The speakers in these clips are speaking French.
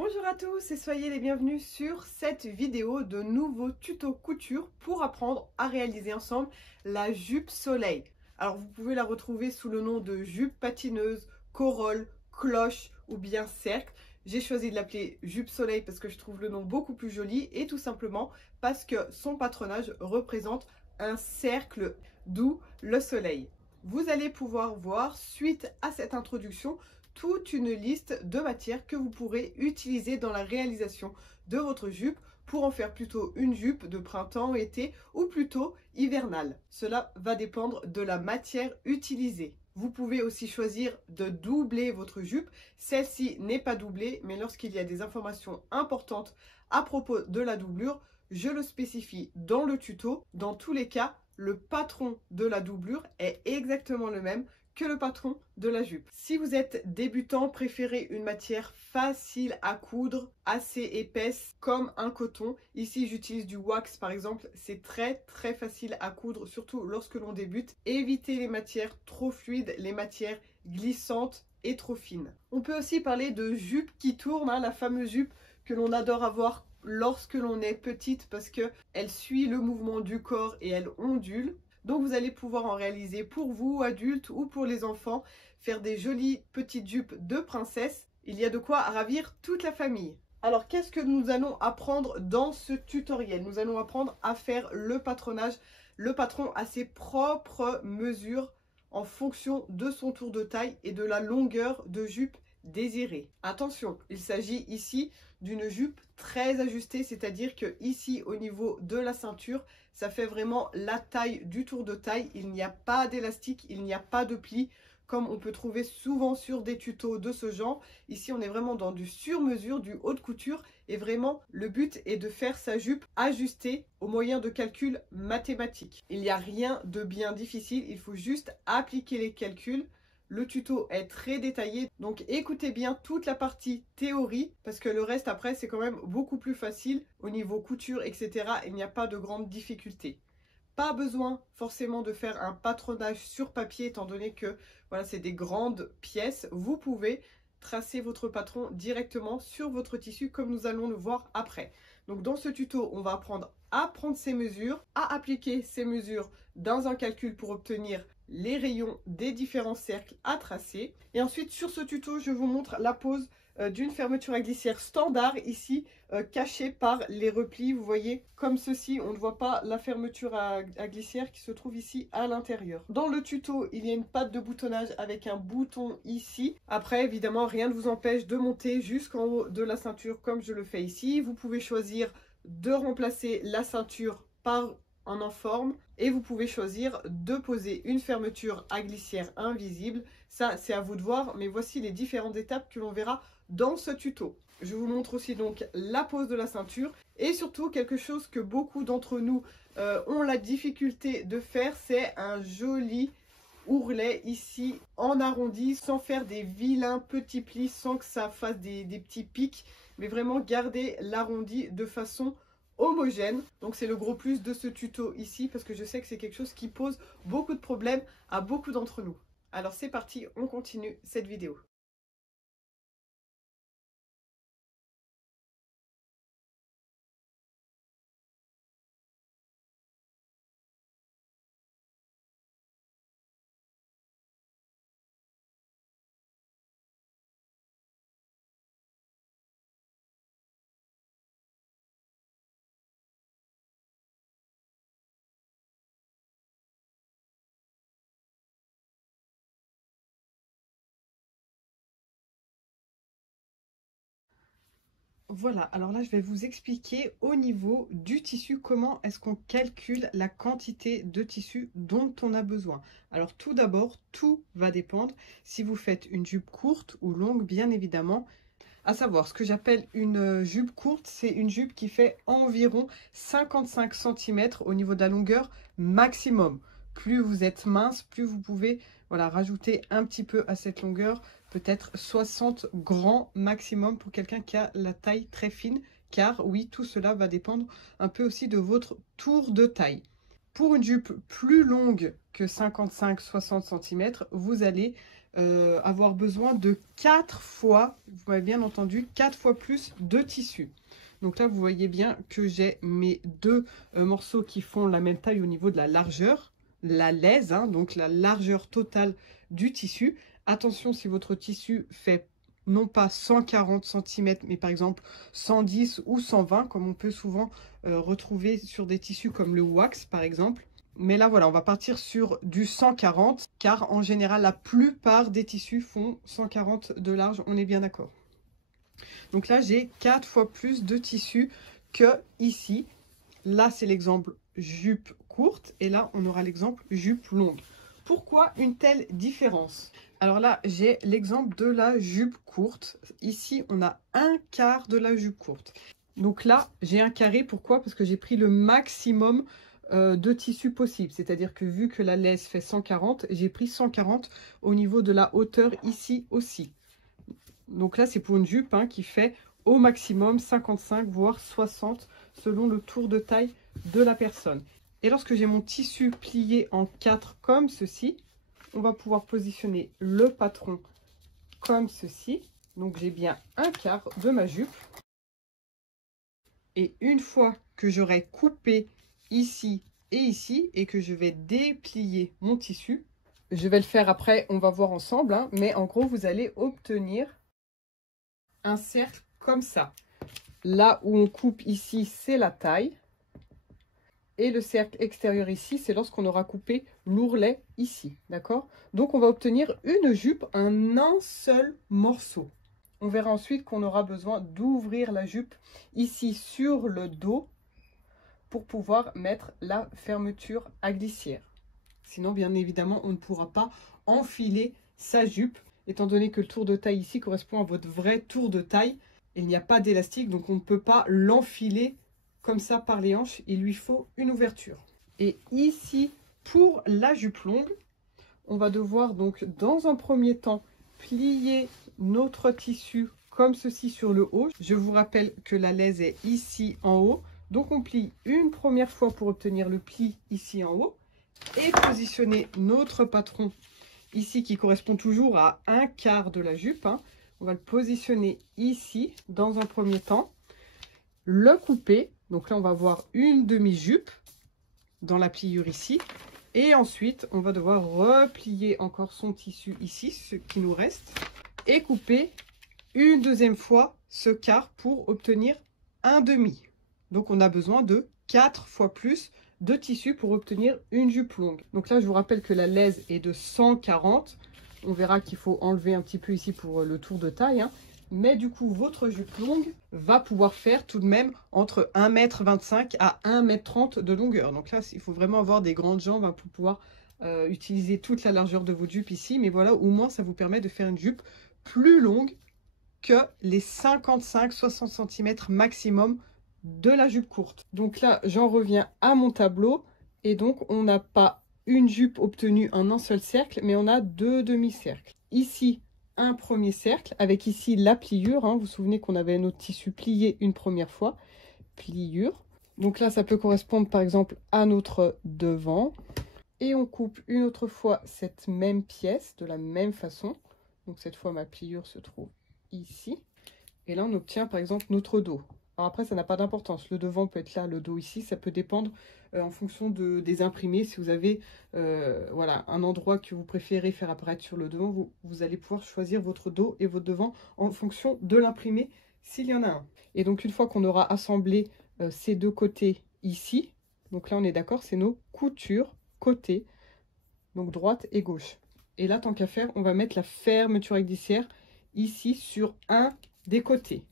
Bonjour à tous et soyez les bienvenus sur cette vidéo de nouveaux tutos couture pour apprendre à réaliser ensemble la jupe soleil. Alors vous pouvez la retrouver sous le nom de jupe patineuse, corolle, cloche ou bien cercle. J'ai choisi de l'appeler jupe soleil parce que je trouve le nom beaucoup plus joli et tout simplement parce que son patronage représente un cercle, d'où le soleil. Vous allez pouvoir voir suite à cette introduction toute une liste de matières que vous pourrez utiliser dans la réalisation de votre jupe pour en faire plutôt une jupe de printemps, été ou plutôt hivernale. Cela va dépendre de la matière utilisée. Vous pouvez aussi choisir de doubler votre jupe. Celle-ci n'est pas doublée, mais lorsqu'il y a des informations importantes à propos de la doublure, je le spécifie dans le tuto. Dans tous les cas, le patron de la doublure est exactement le même que le patron de la jupe. Si vous êtes débutant, préférez une matière facile à coudre, assez épaisse comme un coton. Ici j'utilise du wax par exemple, c'est très facile à coudre, surtout lorsque l'on débute. Évitez les matières trop fluides, les matières glissantes et trop fines. On peut aussi parler de jupe qui tourne, la fameuse jupe que l'on adore avoir lorsque l'on est petite parce qu'elle suit le mouvement du corps et elle ondule. Donc vous allez pouvoir en réaliser pour vous, adultes ou pour les enfants, faire des jolies petites jupes de princesse. Il y a de quoi ravir toute la famille. Alors qu'est-ce que nous allons apprendre dans ce tutoriel? Nous allons apprendre à faire le patronage. Le patron a ses propres mesures en fonction de son tour de taille et de la longueur de jupe désirée. Attention, il s'agit ici d'une jupe très ajustée, c'est-à-dire que ici au niveau de la ceinture, ça fait vraiment la taille du tour de taille. Il n'y a pas d'élastique, il n'y a pas de pli comme on peut trouver souvent sur des tutos de ce genre. Ici, on est vraiment dans du sur-mesure, du haute couture et vraiment le but est de faire sa jupe ajustée au moyen de calculs mathématiques. Il n'y a rien de bien difficile, il faut juste appliquer les calculs. Le tuto est très détaillé, donc écoutez bien toute la partie théorie parce que le reste après c'est quand même beaucoup plus facile au niveau couture, etc. Il n'y a pas de grandes difficultés. Pas besoin forcément de faire un patronage sur papier étant donné que voilà, c'est des grandes pièces. Vous pouvez tracer votre patron directement sur votre tissu comme nous allons le voir après. Donc dans ce tuto, on va apprendre à prendre ses mesures, à appliquer ces mesures dans un calcul pour obtenir les rayons des différents cercles à tracer. Et ensuite, sur ce tuto, je vous montre la pose d'une fermeture à glissière standard, ici cachée par les replis. Vous voyez, comme ceci, on ne voit pas la fermeture à glissière qui se trouve ici à l'intérieur. Dans le tuto, il y a une patte de boutonnage avec un bouton ici. Après, évidemment, rien ne vous empêche de monter jusqu'en haut de la ceinture comme je le fais ici. Vous pouvez choisir de remplacer la ceinture par en forme et vous pouvez choisir de poser une fermeture à glissière invisible. Ça, c'est à vous de voir, mais voici les différentes étapes que l'on verra dans ce tuto. Je vous montre aussi donc la pose de la ceinture et surtout quelque chose que beaucoup d'entre nous ont la difficulté de faire, c'est un joli ourlet ici en arrondi sans faire des vilains petits plis, sans que ça fasse des petits pics, mais vraiment garder l'arrondi de façon homogène. Donc c'est le gros plus de ce tuto ici parce que je sais que c'est quelque chose qui pose beaucoup de problèmes à beaucoup d'entre nous. Alors c'est parti, on continue cette vidéo. Voilà, alors là je vais vous expliquer au niveau du tissu comment est-ce qu'on calcule la quantité de tissu dont on a besoin. Alors tout d'abord, tout va dépendre si vous faites une jupe courte ou longue, bien évidemment. À savoir, ce que j'appelle une jupe courte, c'est une jupe qui fait environ 55 cm au niveau de la longueur maximum. Plus vous êtes mince, plus vous pouvez rajouter un petit peu à cette longueur, peut-être 60 grand maximum pour quelqu'un qui a la taille très fine, car oui, tout cela va dépendre un peu aussi de votre tour de taille. pour une jupe plus longue que 55-60 cm, vous allez avoir besoin de 4 fois, vous m'avez bien entendu, 4 fois plus de tissu. Donc là, vous voyez bien que j'ai mes deux morceaux qui font la même taille au niveau de la largeur, la lèse, hein, donc la largeur totale du tissu. Attention, si votre tissu fait non pas 140 cm, mais par exemple 110 ou 120, comme on peut souvent retrouver sur des tissus comme le wax, par exemple. Mais là, voilà, on va partir sur du 140, car en général, la plupart des tissus font 140 de large, on est bien d'accord. Donc là, j'ai 4 fois plus de tissu que ici. Là, c'est l'exemple jupe courte, et là, on aura l'exemple jupe longue. Pourquoi une telle différence? Alors là, j'ai l'exemple de la jupe courte. Ici, on a un quart de la jupe courte. Donc là, j'ai un carré. Pourquoi? Parce que j'ai pris le maximum de tissu possible. C'est-à-dire que vu que la laisse fait 140, j'ai pris 140 au niveau de la hauteur ici aussi. Donc là, c'est pour une jupe hein, qui fait au maximum 55 voire 60 selon le tour de taille de la personne. Et lorsque j'ai mon tissu plié en 4 comme ceci, on va pouvoir positionner le patron comme ceci. Donc j'ai bien un quart de ma jupe. Et une fois que j'aurai coupé ici et que je vais déplier mon tissu, je vais le faire après, on va voir ensemble, hein, mais en gros, vous allez obtenir un cercle comme ça. Là où on coupe ici, c'est la taille. Et le cercle extérieur ici, c'est lorsqu'on aura coupé l'ourlet ici, d'accord? Donc, on va obtenir une jupe en un seul morceau. On verra ensuite qu'on aura besoin d'ouvrir la jupe ici sur le dos pour pouvoir mettre la fermeture à glissière. Sinon, bien évidemment, on ne pourra pas enfiler sa jupe, étant donné que le tour de taille ici correspond à votre vrai tour de taille. Il n'y a pas d'élastique, donc on ne peut pas l'enfiler comme ça par les hanches. Il lui faut une ouverture. Et ici, pour la jupe longue, on va devoir donc, dans un premier temps, plier notre tissu comme ceci sur le haut. Je vous rappelle que la lèse est ici en haut. Donc, on plie une première fois pour obtenir le pli ici en haut. Et positionner notre patron ici qui correspond toujours à un quart de la jupe. Hein. On va le positionner ici dans un premier temps. Le couper. Donc là, on va avoir une demi-jupe dans la pliure ici. Et ensuite, on va devoir replier encore son tissu ici, ce qui nous reste. Et couper une deuxième fois ce quart pour obtenir un demi. Donc, on a besoin de 4 fois plus de tissu pour obtenir une jupe longue. Donc là, je vous rappelle que la lèse est de 140. On verra qu'il faut enlever un petit peu ici pour le tour de taille. Hein. Mais du coup, votre jupe longue va pouvoir faire tout de même entre 1,25 m à 1,30 m de longueur. Donc là, il faut vraiment avoir des grandes jambes hein, pour pouvoir utiliser toute la largeur de votre jupe ici. Mais voilà, au moins, ça vous permet de faire une jupe plus longue que les 55-60 cm maximum de la jupe courte. Donc là, j'en reviens à mon tableau. Et donc, on n'a pas une jupe obtenue en un seul cercle, mais on a deux demi-cercles. Ici, un premier cercle avec ici la pliure. Hein. Vous vous souvenez qu'on avait notre tissu plié une première fois. Pliure. Donc là, ça peut correspondre par exemple à notre devant. Et on coupe une autre fois cette même pièce de la même façon. Donc cette fois, ma pliure se trouve ici. Et là, on obtient par exemple notre dos. Alors après, ça n'a pas d'importance. Le devant peut être là, le dos ici. Ça peut dépendre en fonction des imprimés. Si vous avez voilà, un endroit que vous préférez faire apparaître sur le devant, vous allez pouvoir choisir votre dos et votre devant en fonction de l'imprimé, s'il y en a un. Et donc, une fois qu'on aura assemblé ces deux côtés ici, donc là, on est d'accord, c'est nos coutures côtés, donc droite et gauche. Et là, tant qu'à faire, on va mettre la fermeture à glissière ici sur un des côtés.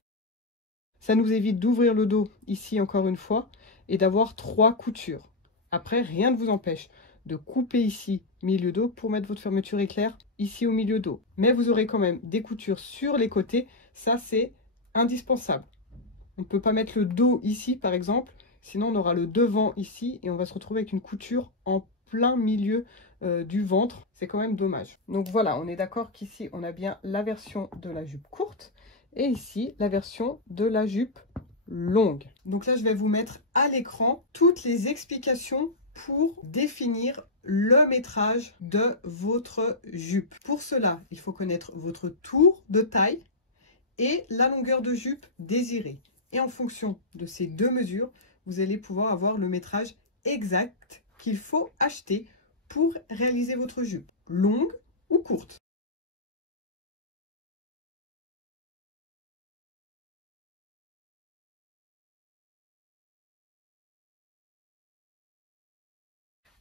Ça nous évite d'ouvrir le dos ici encore une fois et d'avoir 3 coutures. Après, rien ne vous empêche de couper ici milieu dos pour mettre votre fermeture éclair ici au milieu dos. Mais vous aurez quand même des coutures sur les côtés. Ça, c'est indispensable. On ne peut pas mettre le dos ici, par exemple. Sinon, on aura le devant ici et on va se retrouver avec une couture en plein milieu du ventre. C'est quand même dommage. Donc voilà, on est d'accord qu'ici, on a bien la version de la jupe courte. Et ici, la version de la jupe longue. Donc là, je vais vous mettre à l'écran toutes les explications pour définir le métrage de votre jupe. Pour cela, il faut connaître votre tour de taille et la longueur de jupe désirée. Et en fonction de ces deux mesures, vous allez pouvoir avoir le métrage exact qu'il faut acheter pour réaliser votre jupe, longue ou courte.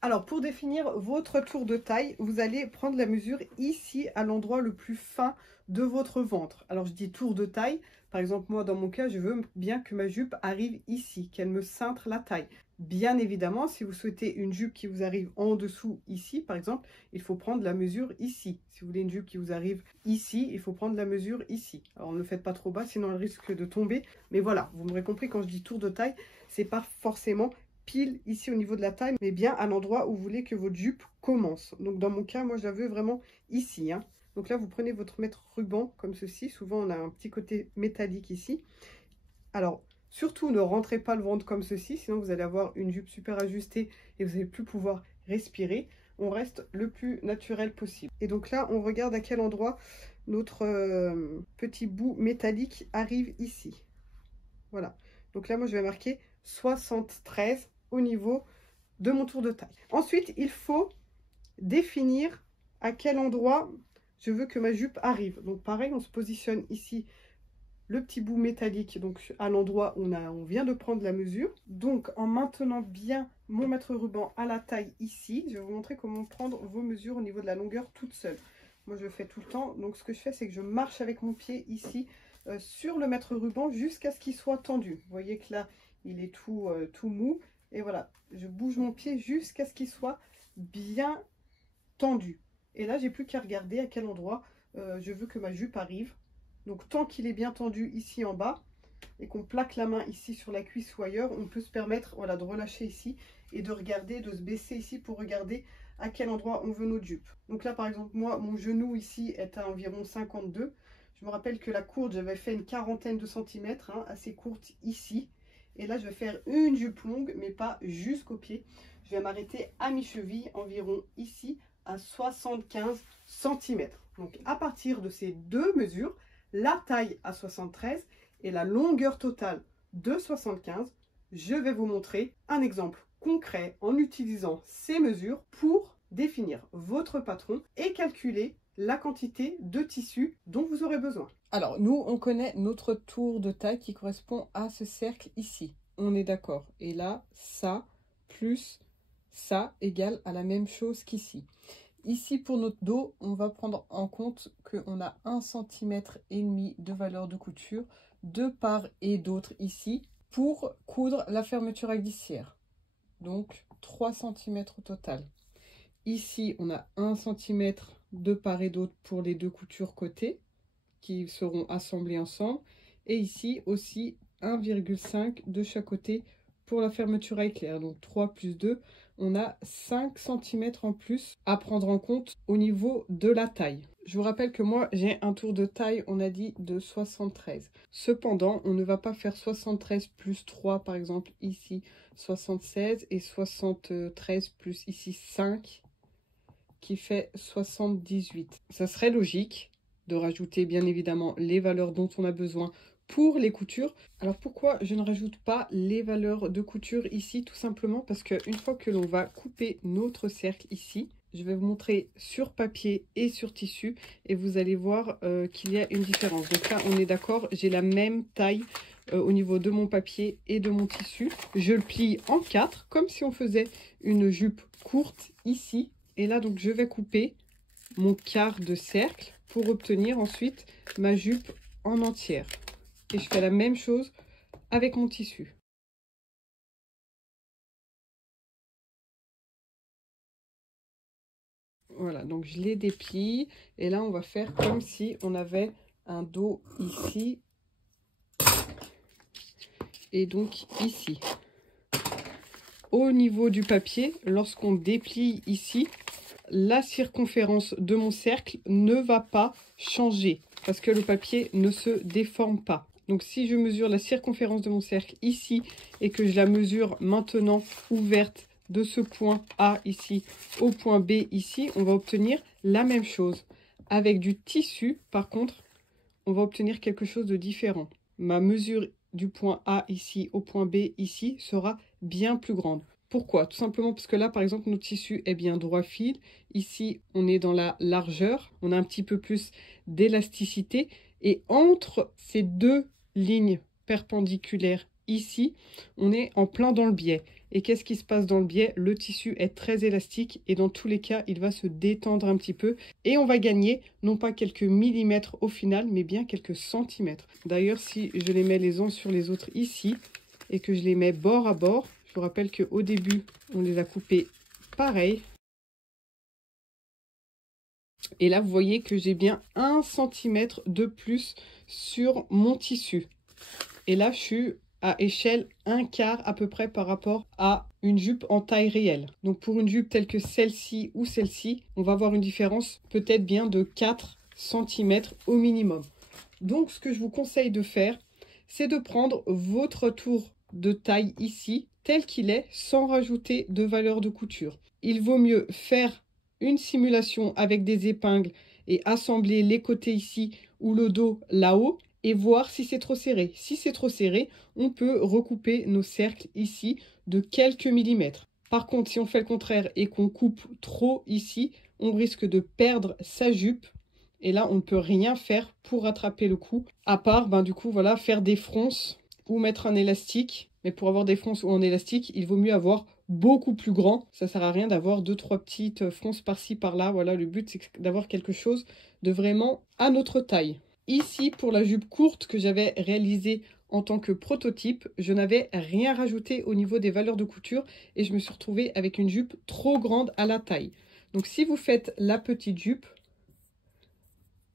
Alors, pour définir votre tour de taille, vous allez prendre la mesure ici, à l'endroit le plus fin de votre ventre. Alors, je dis tour de taille. Par exemple, moi, dans mon cas, je veux bien que ma jupe arrive ici, qu'elle me cintre la taille. Bien évidemment, si vous souhaitez une jupe qui vous arrive en dessous ici, par exemple, il faut prendre la mesure ici. Si vous voulez une jupe qui vous arrive ici, il faut prendre la mesure ici. Alors, ne le faites pas trop bas, sinon elle risque de tomber. Mais voilà, vous m'aurez compris, quand je dis tour de taille, c'est pas forcément pile ici au niveau de la taille, mais bien à l'endroit où vous voulez que votre jupe commence. Donc dans mon cas, moi je la veux vraiment ici. Donc là, vous prenez votre mètre ruban comme ceci. Souvent, on a un petit côté métallique ici. Alors, surtout, ne rentrez pas le ventre comme ceci, sinon vous allez avoir une jupe super ajustée et vous n'allez plus pouvoir respirer. On reste le plus naturel possible. Et donc là, on regarde à quel endroit notre petit bout métallique arrive ici. Voilà. Donc là, moi, je vais marquer 73 au niveau de mon tour de taille. Ensuite, il faut définir à quel endroit je veux que ma jupe arrive. Donc pareil, on se positionne ici le petit bout métallique, donc à l'endroit où on vient de prendre la mesure. Donc en maintenant bien mon mètre ruban à la taille ici, je vais vous montrer comment prendre vos mesures au niveau de la longueur toute seule. Moi je le fais tout le temps, donc ce que je fais c'est que je marche avec mon pied ici sur le mètre ruban jusqu'à ce qu'il soit tendu. Vous voyez que là il est tout mou, et voilà, je bouge mon pied jusqu'à ce qu'il soit bien tendu. Et là j'ai plus qu'à regarder à quel endroit je veux que ma jupe arrive. Donc tant qu'il est bien tendu ici en bas et qu'on plaque la main ici sur la cuisse ou ailleurs, on peut se permettre, voilà, de relâcher ici et de regarder, de se baisser ici pour regarder à quel endroit on veut notre jupe. Donc là par exemple, moi mon genou ici est à environ 52. Je me rappelle que la courte, j'avais fait une quarantaine de centimètres, assez courte ici. Et là je vais faire une jupe longue, mais pas jusqu'au pied. Je vais m'arrêter à mi-cheville, environ ici, à 75 cm. Donc à partir de ces deux mesures, la taille à 73 et la longueur totale de 75, je vais vous montrer un exemple concret en utilisant ces mesures pour définir votre patron et calculer la quantité de tissu dont vous aurez besoin. Alors nous, on connaît notre tour de taille qui correspond à ce cercle ici. On est d'accord. Et là, ça plus ça égale à la même chose qu'ici. Ici, pour notre dos, on va prendre en compte qu'on a 1,5 cm de valeur de couture de part et d'autre ici pour coudre la fermeture à glissière. Donc 3 cm au total. Ici, on a 1 cm de part et d'autre pour les deux coutures côté qui seront assemblées ensemble. Et ici aussi 1,5 de chaque côté pour la fermeture à éclair. Donc 3 plus 2, on a 5 cm en plus à prendre en compte au niveau de la taille. Je vous rappelle que moi j'ai un tour de taille, on a dit, de 73. Cependant, on ne va pas faire 73 plus 3 par exemple ici, 76 et 73 plus ici 5 qui fait 78. Ça serait logique de rajouter bien évidemment les valeurs dont on a besoin pour les coutures. Alors pourquoi je ne rajoute pas les valeurs de couture ici? Tout simplement parce qu'une fois que l'on va couper notre cercle ici, je vais vous montrer sur papier et sur tissu et vous allez voir qu'il y a une différence. Donc là on est d'accord, j'ai la même taille au niveau de mon papier et de mon tissu. Je le plie en 4 comme si on faisait une jupe courte ici. Et là donc je vais couper mon quart de cercle pour obtenir ensuite ma jupe en entière. Et je fais la même chose avec mon tissu. Voilà, donc je les déplie. Et là, on va faire comme si on avait un dos ici. Et donc ici. Au niveau du papier, lorsqu'on déplie ici, la circonférence de mon cercle ne va pas changer. Parce que le papier ne se déforme pas. Donc si je mesure la circonférence de mon cercle ici et que je la mesure maintenant ouverte de ce point A ici au point B ici, on va obtenir la même chose. Avec du tissu, par contre, on va obtenir quelque chose de différent. Ma mesure du point A ici au point B ici sera bien plus grande. Pourquoi? Tout simplement parce que là, par exemple, notre tissu est bien droit fil. Ici, on est dans la largeur. On a un petit peu plus d'élasticité. Et entre ces deux lignes perpendiculaires ici, on est en plein dans le biais. Et qu'est-ce qui se passe dans le biais? Le tissu est très élastique et dans tous les cas, il va se détendre un petit peu. Et on va gagner non pas quelques millimètres au final, mais bien quelques centimètres. D'ailleurs, si je les mets les uns sur les autres ici et que je les mets bord à bord, je vous rappelle qu'au début, on les a coupés pareil. Et là, vous voyez que j'ai bien 1 cm de plus sur mon tissu. Et là, je suis à échelle 1/4 à peu près par rapport à une jupe en taille réelle. Donc pour une jupe telle que celle-ci ou celle-ci, on va avoir une différence peut-être bien de 4 cm au minimum. Donc ce que je vous conseille de faire, c'est de prendre votre tour de taille ici, tel qu'il est, sans rajouter de valeur de couture. Il vaut mieux faire une simulation avec des épingles et assembler les côtés ici ou le dos là-haut et voir si c'est trop serré. Si c'est trop serré, on peut recouper nos cercles ici de quelques millimètres. Par contre, si on fait le contraire et qu'on coupe trop ici, on risque de perdre sa jupe. Et là, on ne peut rien faire pour rattraper le coup, à part, du coup, voilà, faire des fronces ou mettre un élastique. Mais pour avoir des fronces ou un élastique, il vaut mieux avoir beaucoup plus grand. Ça ne sert à rien d'avoir 2-3 petites fronces par-ci, par-là. Voilà, le but, c'est d'avoir quelque chose de vraiment à notre taille. Ici, pour la jupe courte que j'avais réalisée en tant que prototype, je n'avais rien rajouté au niveau des valeurs de couture et je me suis retrouvée avec une jupe trop grande à la taille. Donc, si vous faites la petite jupe,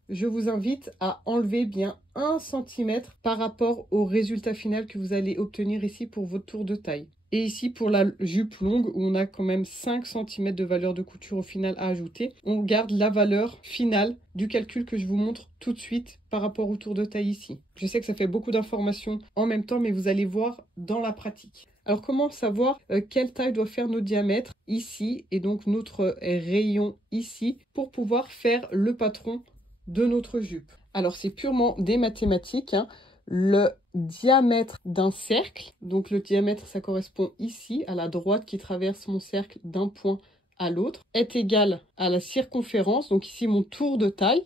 je vous invite à enlever bien 1 cm par rapport au résultat final que vous allez obtenir ici pour votre tour de taille. Et ici, pour la jupe longue, où on a quand même 5 cm de valeur de couture au final à ajouter, on garde la valeur finale du calcul que je vous montre tout de suite par rapport au tour de taille ici. Je sais que ça fait beaucoup d'informations en même temps, mais vous allez voir dans la pratique. Alors, comment savoir quelle taille doit faire notre diamètre ici et donc notre rayon ici pour pouvoir faire le patron de notre jupe? Alors, c'est purement des mathématiques, hein. Le diamètre d'un cercle, donc le diamètre, ça correspond ici à la droite qui traverse mon cercle d'un point à l'autre, est égal à la circonférence, donc ici mon tour de taille,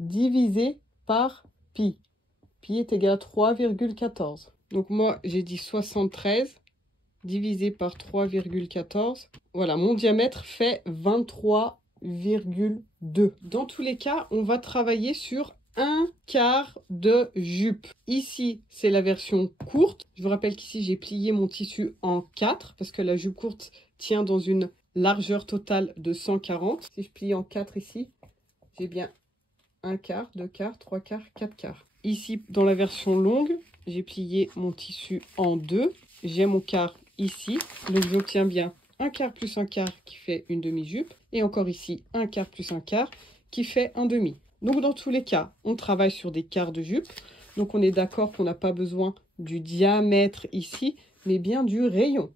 divisé par pi. Pi est égal à 3,14. Donc moi, j'ai dit 73 divisé par 3,14. Voilà, mon diamètre fait 23,2. Dans tous les cas, on va travailler sur 1/4 de jupe. Ici, c'est la version courte. Je vous rappelle qu'ici, j'ai plié mon tissu en 4 parce que la jupe courte tient dans une largeur totale de 140. Si je plie en 4 ici, j'ai bien 1/4, 2/4, 3/4, 4/4. Ici, dans la version longue, j'ai plié mon tissu en 2. J'ai mon quart ici, donc j'obtiens bien 1/4 plus 1/4 qui fait une demi-jupe. Et encore ici, 1/4 plus 1/4 qui fait un demi. Donc dans tous les cas, on travaille sur des quarts de jupe. Donc on est d'accord qu'on n'a pas besoin du diamètre ici, mais bien du rayon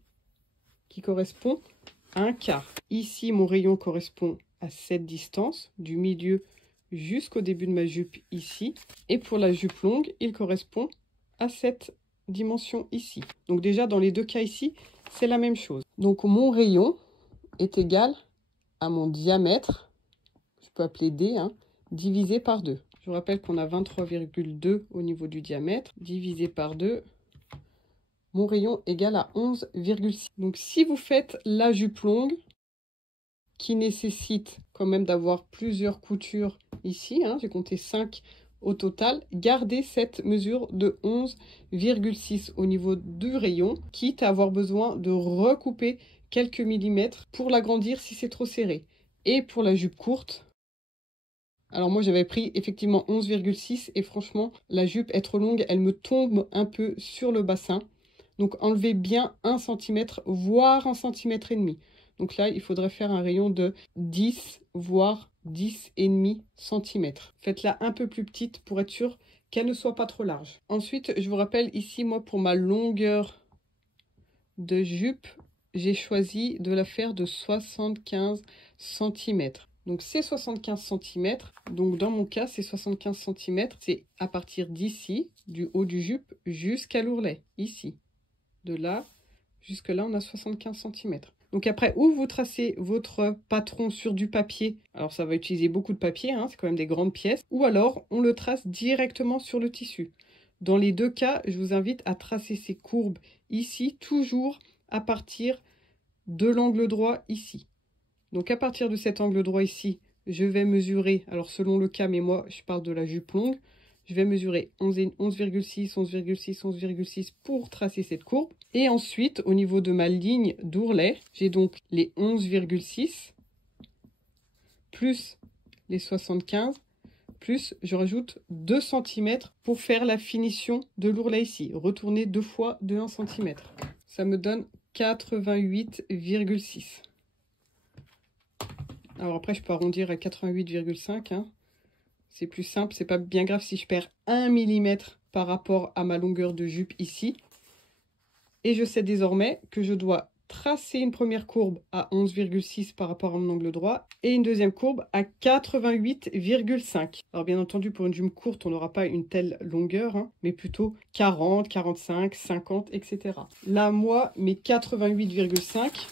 qui correspond à 1/4. Ici, mon rayon correspond à cette distance du milieu jusqu'au début de ma jupe ici. Et pour la jupe longue, il correspond à cette dimension ici. Donc déjà, dans les deux cas ici, c'est la même chose. Donc mon rayon est égal à mon diamètre, je peux appeler D, hein, divisé par 2. Je vous rappelle qu'on a 23,2 au niveau du diamètre, divisé par 2. Mon rayon égale à 11,6. Donc si vous faites la jupe longue, qui nécessite quand même d'avoir plusieurs coutures ici, hein, j'ai compté 5 au total, gardez cette mesure de 11,6 au niveau du rayon, quitte à avoir besoin de recouper quelques millimètres pour l'agrandir si c'est trop serré. Et pour la jupe courte, alors moi j'avais pris effectivement 11,6 et franchement la jupe est trop longue, elle me tombe un peu sur le bassin. Donc enlevez bien 1 cm voire 1,5 cm. Donc là il faudrait faire un rayon de 10 voire 10,5 cm. Faites-la un peu plus petite pour être sûr qu'elle ne soit pas trop large. Ensuite je vous rappelle ici moi pour ma longueur de jupe, j'ai choisi de la faire de 75 cm. Donc c'est 75 cm, donc dans mon cas c'est 75 cm, c'est à partir d'ici, du haut du jupe jusqu'à l'ourlet, ici. De là jusque là on a 75 cm. Donc après, ou vous tracez votre patron sur du papier, alors ça va utiliser beaucoup de papier, hein, c'est quand même des grandes pièces, ou alors on le trace directement sur le tissu. Dans les deux cas, je vous invite à tracer ces courbes ici, toujours à partir de l'angle droit ici. Donc à partir de cet angle droit ici, je vais mesurer, alors selon le cas, mais moi je parle de la jupe longue, je vais mesurer 11,6, 11,6, 11,6 pour tracer cette courbe. Et ensuite, au niveau de ma ligne d'ourlet, j'ai donc les 11,6 plus les 75, plus je rajoute 2 cm pour faire la finition de l'ourlet ici. Retourner 2 fois de 1 cm. Ça me donne 88,6. Alors après, je peux arrondir à 88,5. Hein. C'est plus simple, c'est pas bien grave si je perds 1 mm par rapport à ma longueur de jupe ici. Et je sais désormais que je dois tracer une première courbe à 11,6 par rapport à mon angle droit et une deuxième courbe à 88,5. Alors bien entendu, pour une jupe courte, on n'aura pas une telle longueur, hein, mais plutôt 40, 45, 50, etc. Là, moi, mes 88,5,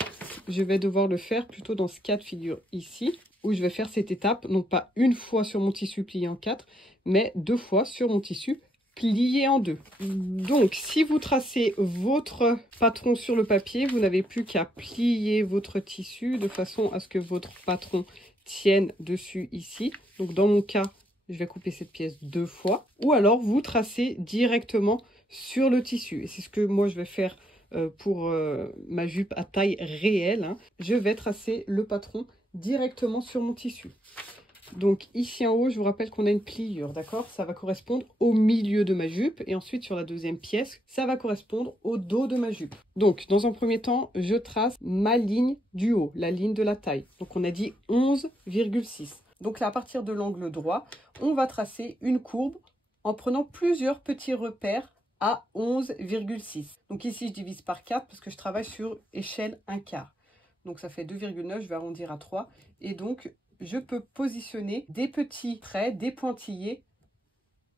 je vais devoir le faire plutôt dans ce cas de figure ici, où je vais faire cette étape, non pas une fois sur mon tissu plié en 4, mais 2 fois sur mon tissu plié en 2. Donc, si vous tracez votre patron sur le papier, vous n'avez plus qu'à plier votre tissu de façon à ce que votre patron tienne dessus ici. Donc, dans mon cas, je vais couper cette pièce 2 fois. Ou alors, vous tracez directement sur le tissu. Et c'est ce que moi, je vais faire pour ma jupe à taille réelle. Hein. Je vais tracer le patron directement sur mon tissu. Donc ici en haut, je vous rappelle qu'on a une pliure, d'accord? Ça va correspondre au milieu de ma jupe. Et ensuite, sur la deuxième pièce, ça va correspondre au dos de ma jupe. Donc, dans un premier temps, je trace ma ligne du haut, la ligne de la taille. Donc, on a dit 11,6. Donc là, à partir de l'angle droit, on va tracer une courbe en prenant plusieurs petits repères à 11,6. Donc ici, je divise par 4 parce que je travaille sur échelle 1/4. Donc ça fait 2,9, je vais arrondir à 3. Et donc, je peux positionner des petits traits, des pointillés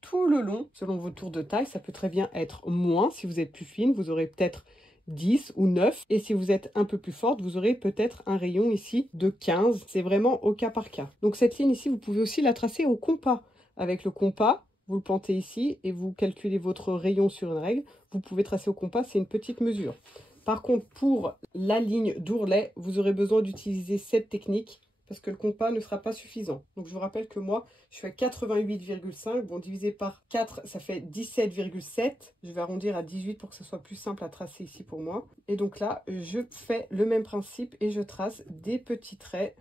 tout le long. Selon vos tours de taille, ça peut très bien être moins. Si vous êtes plus fine, vous aurez peut-être 10 ou 9. Et si vous êtes un peu plus forte, vous aurez peut-être un rayon ici de 15. C'est vraiment au cas par cas. Donc cette ligne ici, vous pouvez aussi la tracer au compas. Avec le compas, vous le plantez ici et vous calculez votre rayon sur une règle. Vous pouvez tracer au compas, c'est une petite mesure. Par contre, pour la ligne d'ourlet, vous aurez besoin d'utiliser cette technique parce que le compas ne sera pas suffisant. Donc, je vous rappelle que moi, je suis à 88,5. Bon, divisé par 4, ça fait 17,7. Je vais arrondir à 18 pour que ce soit plus simple à tracer ici pour moi. Et donc là, je fais le même principe et je trace des petits traits,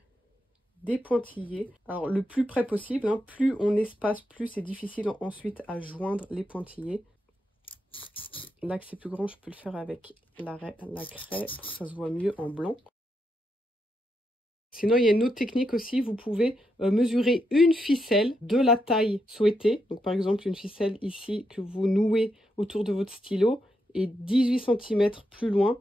des pointillés. Alors, le plus près possible, hein, plus on espace, plus c'est difficile ensuite à joindre les pointillés. Là que c'est plus grand, je peux le faire avec la craie pour que ça se voit mieux en blanc. Sinon, il y a une autre technique aussi. Vous pouvez mesurer une ficelle de la taille souhaitée. Donc, par exemple, une ficelle ici que vous nouez autour de votre stylo et 18 cm plus loin,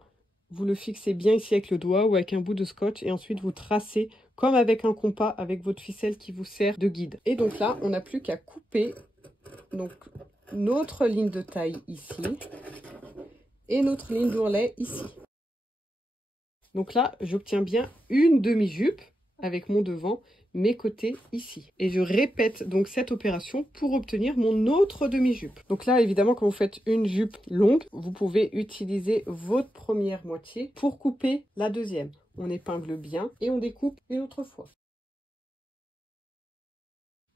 vous le fixez bien ici avec le doigt ou avec un bout de scotch et ensuite vous tracez comme avec un compas avec votre ficelle qui vous sert de guide. Et donc là, on n'a plus qu'à couper donc notre ligne de taille ici et notre ligne d'ourlet ici. Donc là, j'obtiens bien une demi-jupe avec mon devant, mes côtés ici. Et je répète donc cette opération pour obtenir mon autre demi-jupe. Donc là, évidemment, quand vous faites une jupe longue, vous pouvez utiliser votre première moitié pour couper la deuxième. On épingle bien et on découpe une autre fois.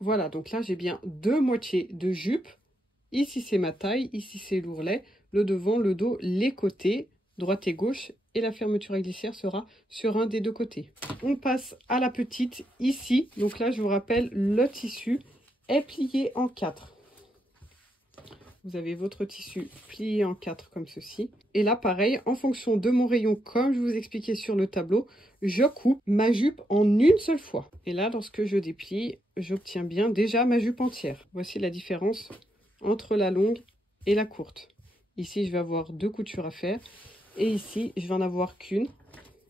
Voilà, donc là, j'ai bien deux moitiés de jupe. Ici, c'est ma taille, ici, c'est l'ourlet, le devant, le dos, les côtés, droite et gauche. Et la fermeture à glissière sera sur un des deux côtés. On passe à la petite ici. Donc là, je vous rappelle, le tissu est plié en 4. Vous avez votre tissu plié en 4 comme ceci. Et là, pareil, en fonction de mon rayon, comme je vous expliquais sur le tableau, je coupe ma jupe en une seule fois. Et là, lorsque je déplie, j'obtiens bien déjà ma jupe entière. Voici la différence entre la longue et la courte. Ici, je vais avoir deux coutures à faire. Et ici, je vais en avoir qu'une.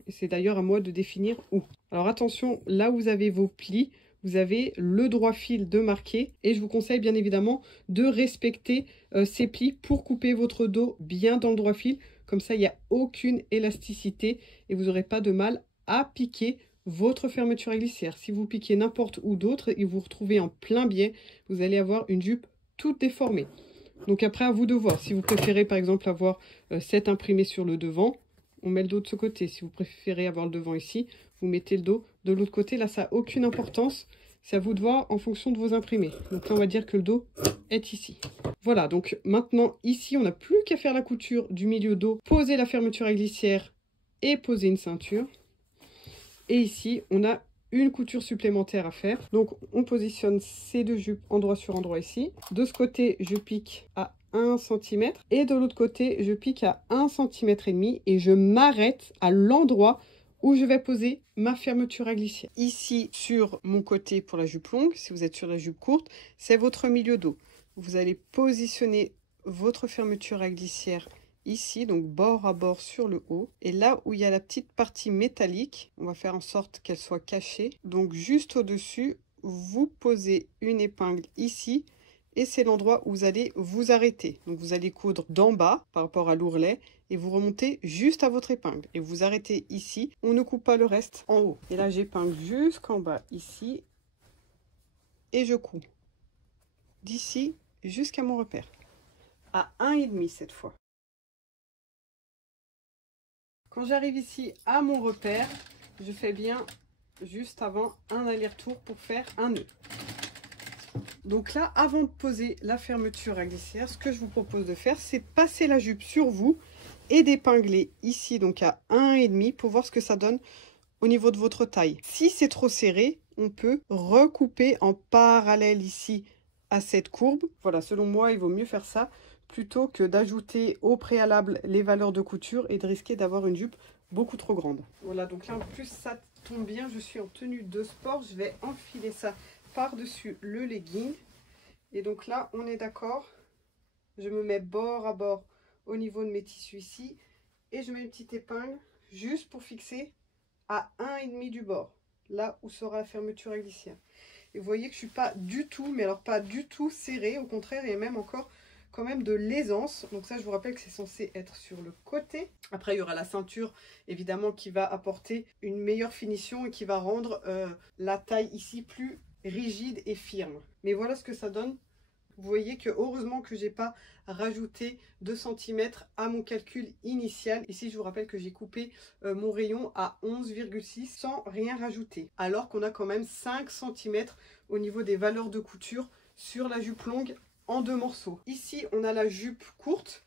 Et c'est d'ailleurs à moi de définir où. Alors attention, là où vous avez vos plis, vous avez le droit fil de marquer. Et je vous conseille bien évidemment de respecter ces plis pour couper votre dos bien dans le droit fil. Comme ça, il n'y a aucune élasticité et vous n'aurez pas de mal à piquer votre fermeture à glissière. Si vous piquez n'importe où d'autre et vous vous retrouvez en plein biais, vous allez avoir une jupe toute déformée. Donc après, à vous de voir. Si vous préférez par exemple avoir cette imprimée sur le devant, on met le dos de ce côté. Si vous préférez avoir le devant ici, vous mettez le dos de l'autre côté. Là, ça n'a aucune importance. C'est à vous de voir en fonction de vos imprimés. Donc là, on va dire que le dos est ici. Voilà, donc maintenant, ici, on n'a plus qu'à faire la couture du milieu dos, poser la fermeture à glissière et poser une ceinture. Et ici, on a une couture supplémentaire à faire. Donc, on positionne ces deux jupes endroit sur endroit ici. De ce côté, je pique à 1 cm et de l'autre côté, je pique à 1,5 cm et je m'arrête à l'endroit où je vais poser ma fermeture à glissière. Ici, sur mon côté pour la jupe longue, si vous êtes sur la jupe courte, c'est votre milieu dos. Vous allez positionner votre fermeture à glissière ici, donc bord à bord sur le haut. Et là où il y a la petite partie métallique, on va faire en sorte qu'elle soit cachée. Donc juste au-dessus, vous posez une épingle ici. Et c'est l'endroit où vous allez vous arrêter. Donc vous allez coudre d'en bas par rapport à l'ourlet et vous remontez juste à votre épingle. Et vous arrêtez ici. On ne coupe pas le reste en haut. Et là, j'épingle jusqu'en bas ici. Et je couds d'ici jusqu'à mon repère. À 1,5 cette fois. Quand j'arrive ici à mon repère, je fais bien juste avant un aller-retour pour faire un nœud. Donc là, avant de poser la fermeture à glissière, ce que je vous propose de faire, c'est passer la jupe sur vous et d'épingler ici, donc à 1,5 pour voir ce que ça donne au niveau de votre taille. Si c'est trop serré, on peut recouper en parallèle ici à cette courbe. Voilà, selon moi, il vaut mieux faire ça plutôt que d'ajouter au préalable les valeurs de couture et de risquer d'avoir une jupe beaucoup trop grande. Voilà, donc là, en plus, ça tombe bien, je suis en tenue de sport, je vais enfiler ça par-dessus le legging. Et donc là, on est d'accord. Je me mets bord à bord au niveau de mes tissus ici. Et je mets une petite épingle juste pour fixer à 1,5 du bord. Là où sera la fermeture à glissière. Et vous voyez que je ne suis pas du tout, mais alors pas du tout serrée. Au contraire, il y a même encore quand même de l'aisance. Donc ça, je vous rappelle que c'est censé être sur le côté. Après, il y aura la ceinture, évidemment, qui va apporter une meilleure finition et qui va rendre la taille ici plus rigide et firme. Mais voilà ce que ça donne. Vous voyez que heureusement que j'ai pas rajouté 2 cm à mon calcul initial. Ici, je vous rappelle que j'ai coupé mon rayon à 11,6 sans rien rajouter. Alors qu'on a quand même 5 cm au niveau des valeurs de couture sur la jupe longue en 2 morceaux. Ici, on a la jupe courte.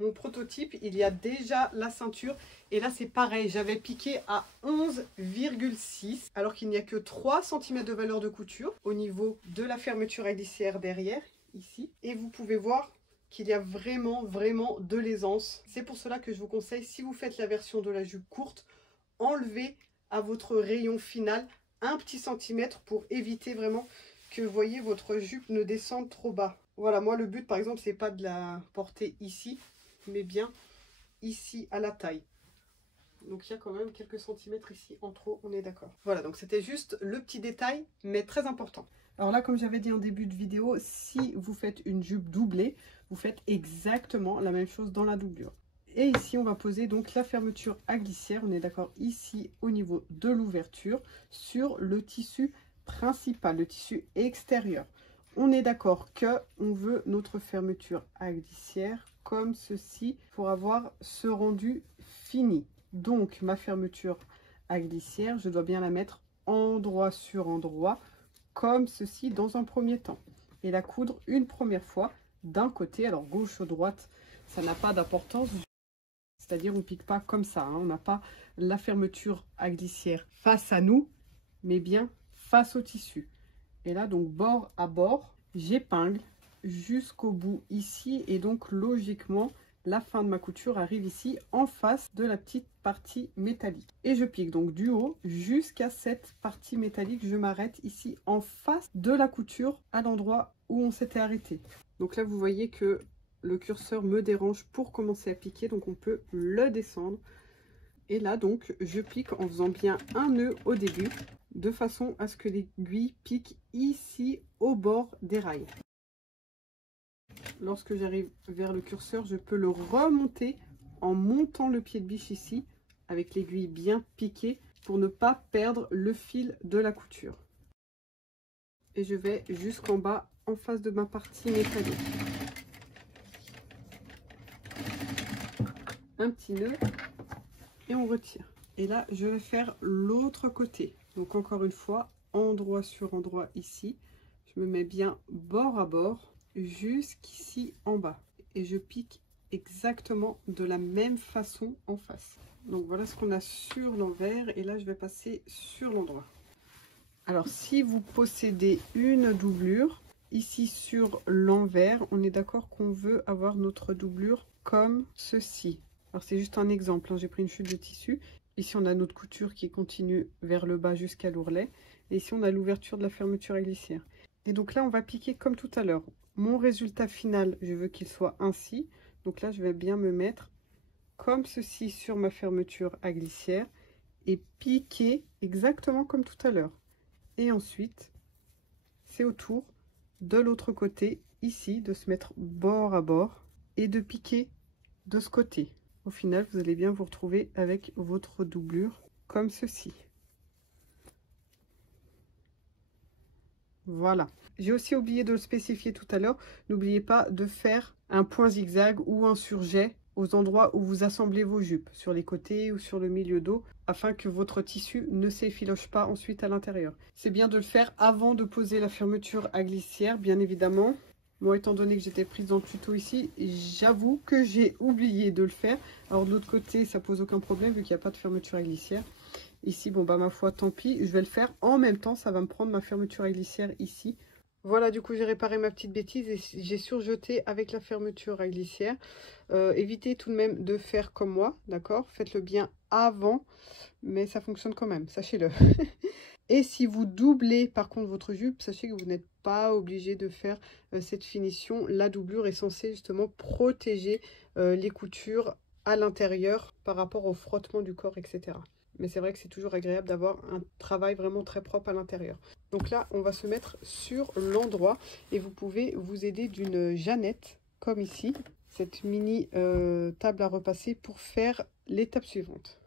Mon prototype, il y a déjà la ceinture. Et là, c'est pareil. J'avais piqué à 11,6 alors qu'il n'y a que 3 cm de valeur de couture au niveau de la fermeture à glissière derrière, ici. Et vous pouvez voir qu'il y a vraiment de l'aisance. C'est pour cela que je vous conseille, si vous faites la version de la jupe courte, enlevez à votre rayon final un petit centimètre pour éviter vraiment que, vous voyez, votre jupe ne descende trop bas. Voilà, moi, le but, par exemple, c'est pas de la porter ici, mais bien ici à la taille. Donc il y a quand même quelques centimètres ici en trop, on est d'accord. Voilà, donc c'était juste le petit détail, mais très important. Alors là, comme j'avais dit en début de vidéo, si vous faites une jupe doublée, vous faites exactement la même chose dans la doublure. Et ici, on va poser donc la fermeture à glissière, on est d'accord, ici au niveau de l'ouverture, sur le tissu principal, le tissu extérieur. On est d'accord que on veut notre fermeture à glissière comme ceci pour avoir ce rendu fini. Donc ma fermeture à glissière, je dois bien la mettre endroit sur endroit comme ceci dans un premier temps. Et la coudre une première fois d'un côté, alors gauche ou droite, ça n'a pas d'importance. C'est-à-dire on ne pique pas comme ça, hein. On n'a pas la fermeture à glissière face à nous, mais bien face au tissu. Et là donc bord à bord, j'épingle jusqu'au bout ici et donc logiquement la fin de ma couture arrive ici en face de la petite partie métallique et je pique donc du haut jusqu'à cette partie métallique. Je m'arrête ici en face de la couture à l'endroit où on s'était arrêté. Donc là vous voyez que le curseur me dérange pour commencer à piquer, donc on peut le descendre. Et là donc je pique en faisant bien un nœud au début, de façon à ce que l'aiguille pique ici au bord des rails. Lorsque j'arrive vers le curseur, je peux le remonter en montant le pied de biche ici, avec l'aiguille bien piquée, pour ne pas perdre le fil de la couture. Et je vais jusqu'en bas, en face de ma partie métallique. Un petit nœud et on retire. Et là, je vais faire l'autre côté. Donc encore une fois, endroit sur endroit ici. Je me mets bien bord à bord jusqu'ici en bas. Et je pique exactement de la même façon en face. Donc voilà ce qu'on a sur l'envers. Et là, je vais passer sur l'endroit. Alors, si vous possédez une doublure, ici sur l'envers, on est d'accord qu'on veut avoir notre doublure comme ceci. Alors, c'est juste un exemple, hein. J'ai pris une chute de tissu. Ici, on a notre couture qui continue vers le bas jusqu'à l'ourlet. Et ici, on a l'ouverture de la fermeture à glissière. Et donc là, on va piquer comme tout à l'heure. Mon résultat final, je veux qu'il soit ainsi. Donc là, je vais bien me mettre comme ceci sur ma fermeture à glissière et piquer exactement comme tout à l'heure. Et ensuite, c'est au tour de l'autre côté, ici, de se mettre bord à bord et de piquer de ce côté. Au final, vous allez bien vous retrouver avec votre doublure comme ceci. Voilà. J'ai aussi oublié de le spécifier tout à l'heure. N'oubliez pas de faire un point zigzag ou un surjet aux endroits où vous assemblez vos jupes, sur les côtés ou sur le milieu dos, afin que votre tissu ne s'effiloche pas ensuite à l'intérieur. C'est bien de le faire avant de poser la fermeture à glissière, bien évidemment. Moi, étant donné que j'étais prise dans le tuto ici, j'avoue que j'ai oublié de le faire. Alors de l'autre côté, ça pose aucun problème vu qu'il n'y a pas de fermeture à glissière. Ici, bon bah ma foi, tant pis, je vais le faire en même temps, ça va me prendre ma fermeture à glissière ici. Voilà, du coup, j'ai réparé ma petite bêtise et j'ai surjeté avec la fermeture à glissière. Évitez tout de même de faire comme moi, d'accord? Faites-le bien avant, mais ça fonctionne quand même, sachez-le. Et si vous doublez par contre votre jupe, sachez que vous n'êtes pas obligé de faire cette finition. La doublure est censée justement protéger les coutures à l'intérieur par rapport au frottement du corps, etc. Mais c'est vrai que c'est toujours agréable d'avoir un travail vraiment très propre à l'intérieur. Donc là, on va se mettre sur l'endroit et vous pouvez vous aider d'une Jeannette, comme ici, cette mini table à repasser pour faire l'étape suivante.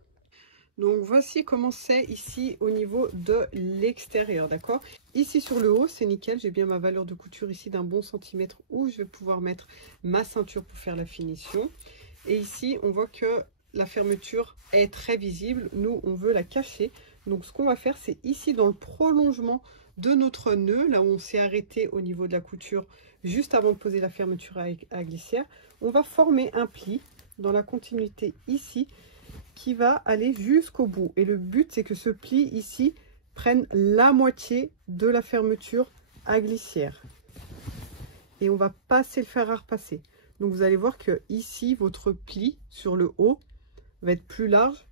Donc voici comment c'est ici au niveau de l'extérieur, d'accord? Ici sur le haut, c'est nickel, j'ai bien ma valeur de couture ici d'un bon centimètre où je vais pouvoir mettre ma ceinture pour faire la finition. Et ici, on voit que la fermeture est très visible. Nous, on veut la cacher. Donc, ce qu'on va faire, c'est ici dans le prolongement de notre nœud, là où on s'est arrêté au niveau de la couture, juste avant de poser la fermeture à glissière, on va former un pli dans la continuité ici, qui va aller jusqu'au bout. Et le but, c'est que ce pli ici prenne la moitié de la fermeture à glissière. Et on va passer le fer à repasser. Donc, vous allez voir que ici, votre pli sur le haut va être plus large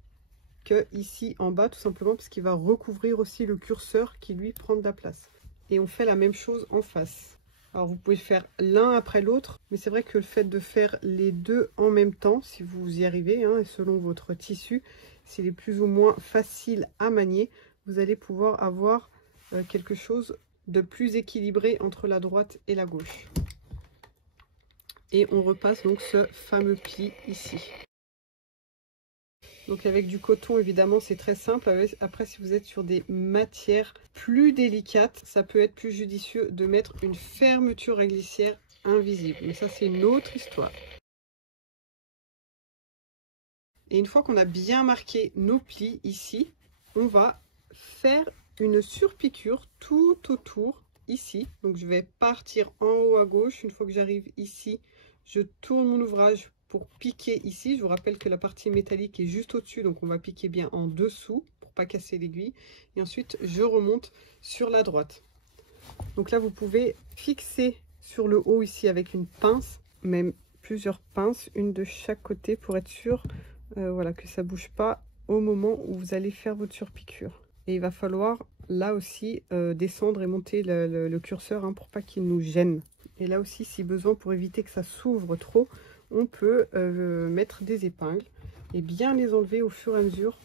que ici en bas, tout simplement parce qu'il va recouvrir aussi le curseur qui lui prend de la place. Et on fait la même chose en face. Alors vous pouvez faire l'un après l'autre, mais c'est vrai que le fait de faire les deux en même temps, si vous y arrivez, hein, et selon votre tissu, s'il est plus ou moins facile à manier, vous allez pouvoir avoir quelque chose de plus équilibré entre la droite et la gauche. Et on repasse donc ce fameux pli ici. Donc avec du coton, évidemment, c'est très simple. Après, si vous êtes sur des matières plus délicates, ça peut être plus judicieux de mettre une fermeture à glissière invisible. Mais ça, c'est une autre histoire. Et une fois qu'on a bien marqué nos plis ici, on va faire une surpiqûre tout autour ici. Donc je vais partir en haut à gauche. Une fois que j'arrive ici, je tourne mon ouvrage pour piquer ici. Je vous rappelle que la partie métallique est juste au-dessus, donc on va piquer bien en dessous pour pas casser l'aiguille. Et ensuite, je remonte sur la droite. Donc là, vous pouvez fixer sur le haut ici avec une pince, même plusieurs pinces, une de chaque côté pour être sûr voilà, que ça bouge pas au moment où vous allez faire votre surpiqûre. Et il va falloir là aussi descendre et monter le curseur hein, pour pas qu'il nous gêne. Et là aussi, si besoin, pour éviter que ça s'ouvre trop, on peut mettre des épingles et bien les enlever au fur et à mesure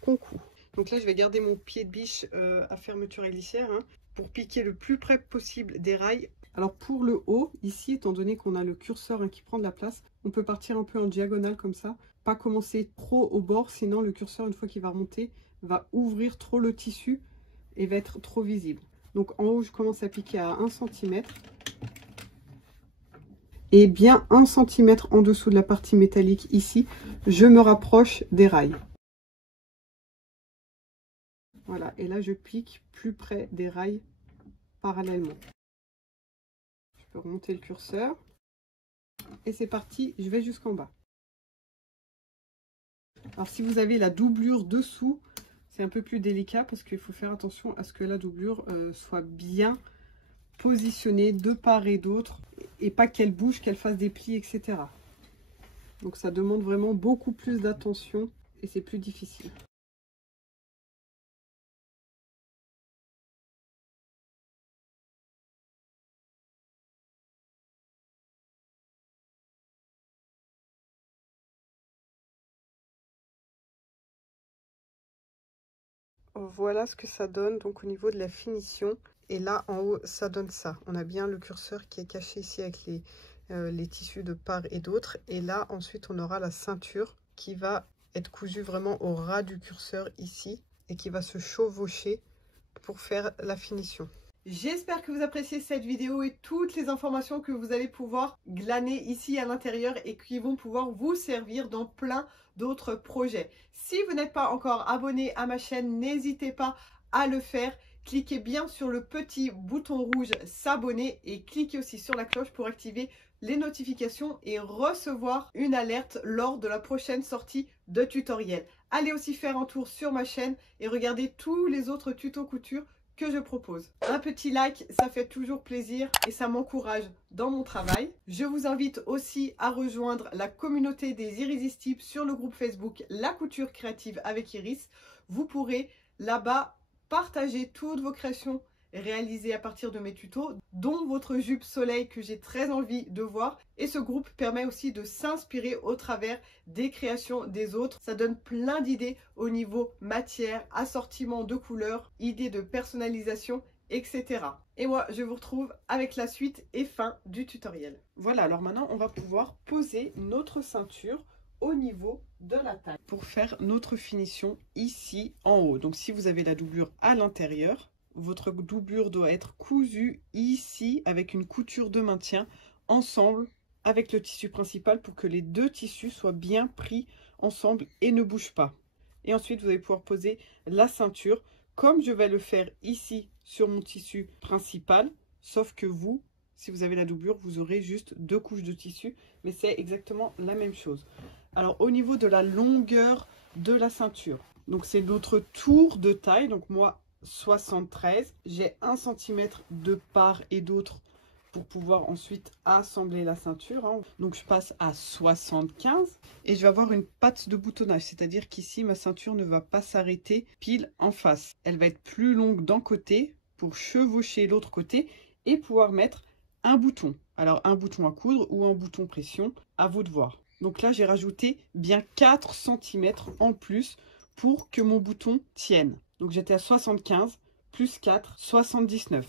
qu'on coud. Donc là, je vais garder mon pied de biche à fermeture à glissière pour piquer le plus près possible des rails. Alors pour le haut, ici, étant donné qu'on a le curseur qui prend de la place, on peut partir un peu en diagonale comme ça. Pas commencer trop au bord, sinon le curseur, une fois qu'il va remonter, va ouvrir trop le tissu et va être trop visible. Donc en haut, je commence à piquer à 1 cm. Et bien 1 cm en dessous de la partie métallique ici, je me rapproche des rails. Voilà, et là je pique plus près des rails parallèlement. Je peux remonter le curseur. Et c'est parti, je vais jusqu'en bas. Alors si vous avez la doublure dessous, c'est un peu plus délicat parce qu'il faut faire attention à ce que la doublure soit bien positionnée de part et d'autre et pas qu'elle bouge, qu'elle fasse des plis, etc. Donc ça demande vraiment beaucoup plus d'attention et c'est plus difficile. Voilà ce que ça donne donc au niveau de la finition. Et là en haut ça donne ça. On a bien le curseur qui est caché ici avec les tissus de part et d'autre. Et là ensuite on aura la ceinture qui va être cousue vraiment au ras du curseur ici. Et qui va se chevaucher pour faire la finition. J'espère que vous appréciez cette vidéo et toutes les informations que vous allez pouvoir glaner ici à l'intérieur et qui vont pouvoir vous servir dans plein d'autres projets. Si vous n'êtes pas encore abonné à ma chaîne, n'hésitez pas à le faire. Cliquez bien sur le petit bouton rouge s'abonner et cliquez aussi sur la cloche pour activer les notifications et recevoir une alerte lors de la prochaine sortie de tutoriel. Allez aussi faire un tour sur ma chaîne et regardez tous les autres tutos couture que je propose. Un petit like, ça fait toujours plaisir et ça m'encourage dans mon travail. Je vous invite aussi à rejoindre la communauté des irrésistibles sur le groupe Facebook La Couture Créative avec Iris. Vous pourrez là-bas partager toutes vos créations réalisées à partir de mes tutos, dont votre jupe soleil que j'ai très envie de voir. Et ce groupe permet aussi de s'inspirer au travers des créations des autres. Ça donne plein d'idées au niveau matière, assortiment de couleurs, idées de personnalisation, etc. Et moi, je vous retrouve avec la suite et fin du tutoriel. Voilà, alors maintenant, on va pouvoir poser notre ceinture au niveau de la taille pour faire notre finition ici en haut. Donc si vous avez la doublure à l'intérieur, votre doublure doit être cousue ici avec une couture de maintien ensemble avec le tissu principal pour que les deux tissus soient bien pris ensemble et ne bougent pas. Et ensuite, vous allez pouvoir poser la ceinture comme je vais le faire ici sur mon tissu principal, sauf que vous, si vous avez la doublure, vous aurez juste 2 couches de tissu, mais c'est exactement la même chose. Alors, au niveau de la longueur de la ceinture, donc c'est notre tour de taille, donc moi, 73, j'ai 1 cm de part et d'autre pour pouvoir ensuite assembler la ceinture. Donc je passe à 75 et je vais avoir une patte de boutonnage, c'est-à-dire qu'ici ma ceinture ne va pas s'arrêter pile en face. Elle va être plus longue d'un côté pour chevaucher l'autre côté et pouvoir mettre un bouton. Alors un bouton à coudre ou un bouton pression, à vous de voir. Donc là j'ai rajouté bien 4 cm en plus pour que mon bouton tienne. Donc j'étais à 75 plus 4, 79.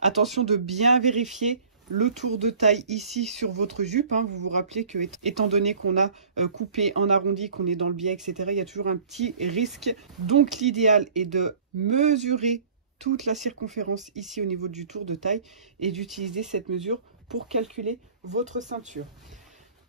Attention de bien vérifier le tour de taille ici sur votre jupe. Vous vous rappelez que étant donné qu'on a coupé en arrondi, qu'on est dans le biais, etc., il y a toujours un petit risque. Donc l'idéal est de mesurer toute la circonférence ici au niveau du tour de taille et d'utiliser cette mesure pour calculer votre ceinture.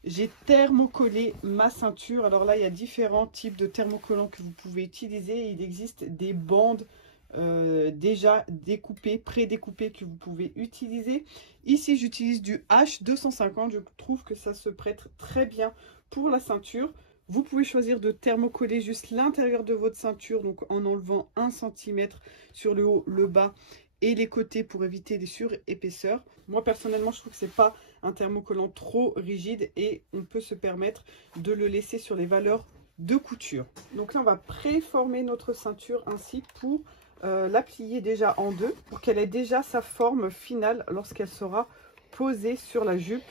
J'ai thermocollé ma ceinture. Alors là, il y a différents types de thermocollants que vous pouvez utiliser. Il existe des bandes déjà découpées, pré-découpées que vous pouvez utiliser. Ici, j'utilise du H250. Je trouve que ça se prête très bien pour la ceinture. Vous pouvez choisir de thermocoller juste l'intérieur de votre ceinture, donc en enlevant 1 cm sur le haut, le bas et les côtés pour éviter des surépaisseurs. Moi personnellement je trouve que c'est pas un thermocollant trop rigide et on peut se permettre de le laisser sur les valeurs de couture. Donc là on va préformer notre ceinture ainsi pour la plier déjà en deux pour qu'elle ait déjà sa forme finale lorsqu'elle sera poser sur la jupe,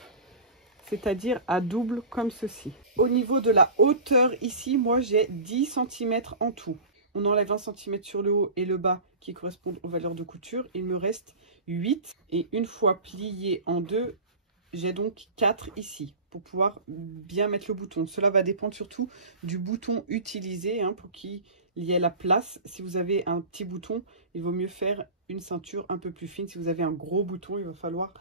c'est-à-dire à double comme ceci. Au niveau de la hauteur ici, moi j'ai 10 cm en tout. On enlève 1 cm sur le haut et le bas qui correspondent aux valeurs de couture. Il me reste 8 et une fois plié en deux, j'ai donc 4 ici pour pouvoir bien mettre le bouton. Cela va dépendre surtout du bouton utilisé hein, pour qu'il y ait la place. Si vous avez un petit bouton, il vaut mieux faire une ceinture un peu plus fine. Si vous avez un gros bouton, il va falloir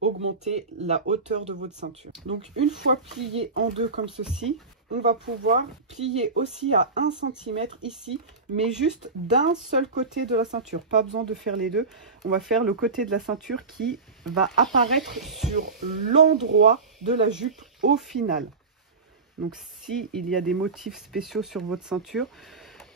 augmenter la hauteur de votre ceinture. Donc une fois plié en deux comme ceci, on va pouvoir plier aussi à 1 cm ici, mais juste d'un seul côté de la ceinture. Pas besoin de faire les deux. On va faire le côté de la ceinture qui va apparaître sur l'endroit de la jupe au final. Donc si il y a des motifs spéciaux sur votre ceinture,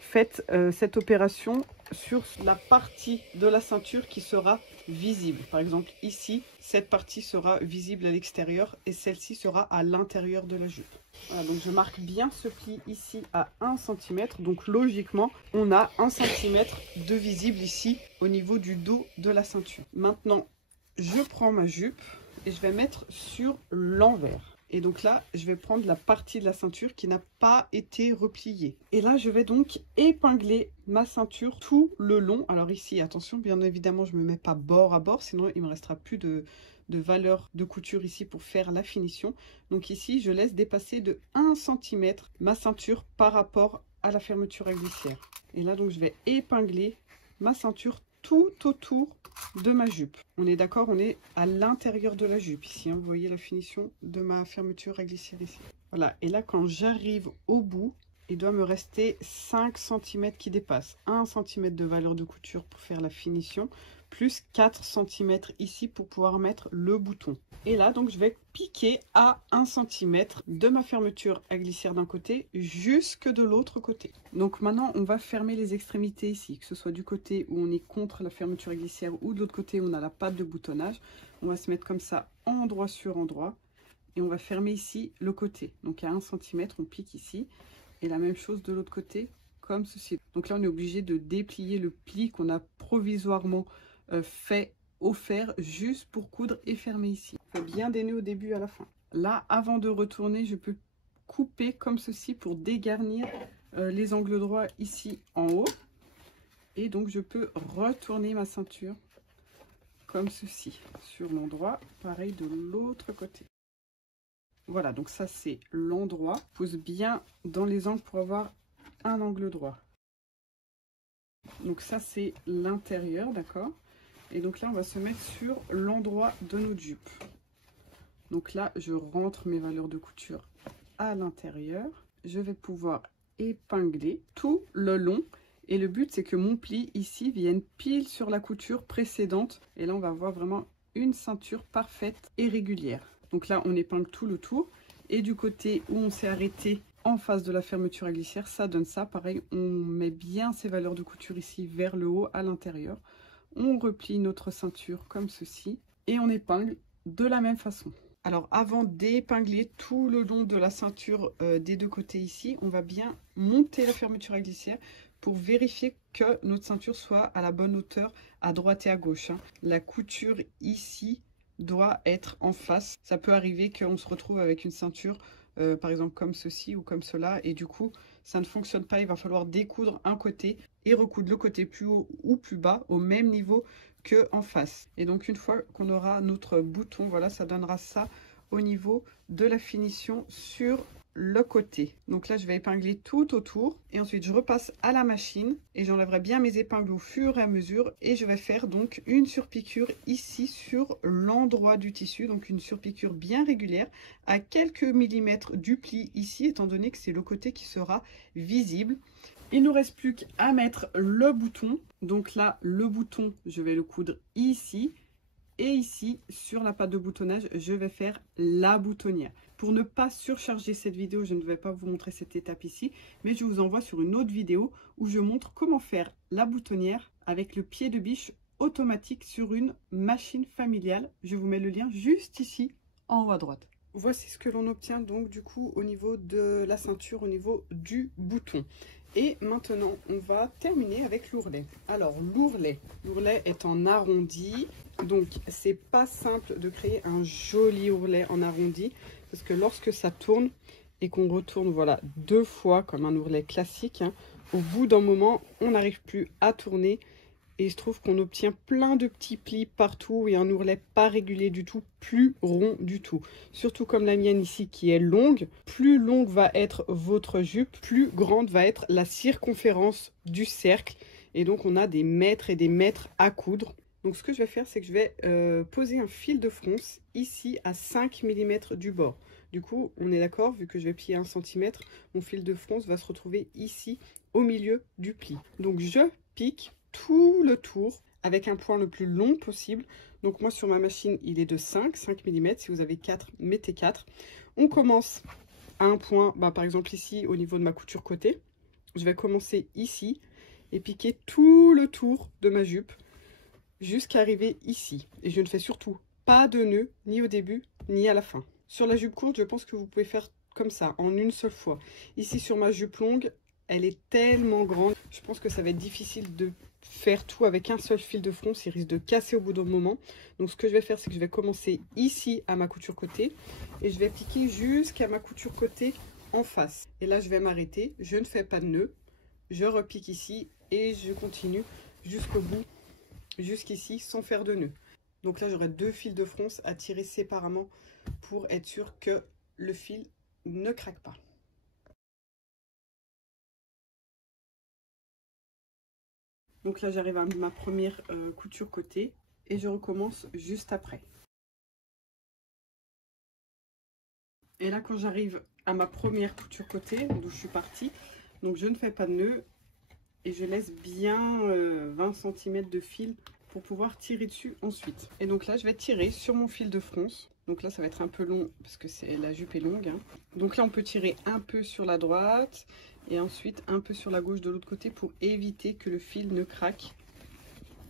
faites cette opération sur la partie de la ceinture qui sera visible. Par exemple ici, cette partie sera visible à l'extérieur et celle-ci sera à l'intérieur de la jupe. Voilà, donc je marque bien ce pli ici à 1 cm. Donc logiquement, on a 1 cm de visible ici au niveau du dos de la ceinture. Maintenant, je prends ma jupe et je vais mettre sur l'envers. Et donc là, je vais prendre la partie de la ceinture qui n'a pas été repliée. Et là, je vais donc épingler ma ceinture tout le long. Alors ici, attention, bien évidemment, je ne me mets pas bord à bord, sinon il ne me restera plus de valeur de couture ici pour faire la finition. Donc ici, je laisse dépasser de 1 cm ma ceinture par rapport à la fermeture à glissière. Et là, donc, je vais épingler ma ceinture tout autour de ma jupe. On est d'accord, on est à l'intérieur de la jupe ici. Hein, vous voyez la finition de ma fermeture à glissière ici. Voilà, et là quand j'arrive au bout, il doit me rester 5 cm qui dépassent. 1 cm de valeur de couture pour faire la finition, plus 4 cm ici pour pouvoir mettre le bouton. Et là, donc, je vais piquer à 1 cm de ma fermeture à glissière d'un côté jusque de l'autre côté. Donc maintenant, on va fermer les extrémités ici, que ce soit du côté où on est contre la fermeture à glissière ou de l'autre côté où on a la patte de boutonnage. On va se mettre comme ça, endroit sur endroit, et on va fermer ici le côté. Donc à 1 cm, on pique ici, et la même chose de l'autre côté, comme ceci. Donc là, on est obligé de déplier le pli qu'on a provisoirement fait au fer juste pour coudre et fermer ici. Il faut bien dénouer au début à la fin. Là, avant de retourner, je peux couper comme ceci pour dégarnir les angles droits ici en haut. Et donc, je peux retourner ma ceinture comme ceci sur l'endroit. Pareil de l'autre côté. Voilà, donc ça, c'est l'endroit. Pousse bien dans les angles pour avoir un angle droit. Donc ça, c'est l'intérieur, d'accord? Et donc là, on va se mettre sur l'endroit de notre jupe. Donc là, je rentre mes valeurs de couture à l'intérieur. Je vais pouvoir épingler tout le long. Et le but, c'est que mon pli ici vienne pile sur la couture précédente. Et là, on va avoir vraiment une ceinture parfaite et régulière. Donc là, on épingle tout le tour. Et du côté où on s'est arrêté en face de la fermeture à glissière, ça donne ça. Pareil, on met bien ces valeurs de couture ici vers le haut, à l'intérieur. On replie notre ceinture comme ceci et on épingle de la même façon. Alors avant d'épingler tout le long de la ceinture des deux côtés ici, on va bien monter la fermeture à glissière pour vérifier que notre ceinture soit à la bonne hauteur à droite et à gauche. Hein. La couture ici doit être en face. Ça peut arriver qu'on se retrouve avec une ceinture par exemple comme ceci ou comme cela et du coup ça ne fonctionne pas. Il va falloir découdre un côté et recoudre le côté plus haut ou plus bas au même niveau que en face. Et donc une fois qu'on aura notre bouton, voilà, ça donnera ça au niveau de la finition sur le côté. Donc là je vais épingler tout autour et ensuite je repasse à la machine et j'enlèverai bien mes épingles au fur et à mesure et je vais faire donc une surpiqûre ici sur l'endroit du tissu, donc une surpiqûre bien régulière à quelques millimètres du pli ici étant donné que c'est le côté qui sera visible. Il nous reste plus qu'à mettre le bouton. Donc là le bouton je vais le coudre ici. Et ici, sur la patte de boutonnage, je vais faire la boutonnière. Pour ne pas surcharger cette vidéo, je ne vais pas vous montrer cette étape ici, mais je vous envoie sur une autre vidéo où je montre comment faire la boutonnière avec le pied de biche automatique sur une machine familiale. Je vous mets le lien juste ici, en haut à droite. Voici ce que l'on obtient donc du coup au niveau de la ceinture, au niveau du bouton. Et maintenant, on va terminer avec l'ourlet. Alors, l'ourlet est en arrondi. Donc, c'est pas simple de créer un joli ourlet en arrondi. Parce que lorsque ça tourne et qu'on retourne, voilà, 2 fois comme un ourlet classique, hein, au bout d'un moment, on n'arrive plus à tourner. Et il se trouve qu'on obtient plein de petits plis partout et un ourlet pas régulier du tout, plus rond du tout. Surtout comme la mienne ici qui est longue, plus longue va être votre jupe, plus grande va être la circonférence du cercle. Et donc on a des mètres et des mètres à coudre. Donc ce que je vais faire, c'est que je vais poser un fil de fronce ici à 5 mm du bord. Du coup, on est d'accord, vu que je vais plier 1 cm, mon fil de fronce va se retrouver ici au milieu du pli. Donc je pique tout le tour avec un point le plus long possible. Donc moi sur ma machine il est de 5 mm. Si vous avez 4, mettez 4. On commence à un point, par exemple ici au niveau de ma couture côté. Je vais commencer ici et piquer tout le tour de ma jupe jusqu'à arriver ici. Et je ne fais surtout pas de nœud ni au début ni à la fin. Sur la jupe courte, je pense que vous pouvez faire comme ça en une seule fois. Ici sur ma jupe longue, elle est tellement grande, je pense que ça va être difficile de faire tout avec un seul fil de fronce, il risque de casser au bout d'un moment. Donc ce que je vais faire, c'est que je vais commencer ici à ma couture côté et je vais piquer jusqu'à ma couture côté en face. Et là je vais m'arrêter, je ne fais pas de nœud, je repique ici et je continue jusqu'au bout, jusqu'ici sans faire de nœud. Donc là j'aurai 2 fils de fronce à tirer séparément pour être sûr que le fil ne craque pas. Donc là, j'arrive à ma première couture côté et je recommence juste après. Et là, quand j'arrive à ma première couture côté, d'où je suis partie, donc je ne fais pas de nœud et je laisse bien 20 cm de fil pour pouvoir tirer dessus ensuite. Et donc là, je vais tirer sur mon fil de fronce. Donc là, ça va être un peu long parce que la jupe est longue, hein. Donc là, on peut tirer un peu sur la droite et ensuite un peu sur la gauche de l'autre côté pour éviter que le fil ne craque.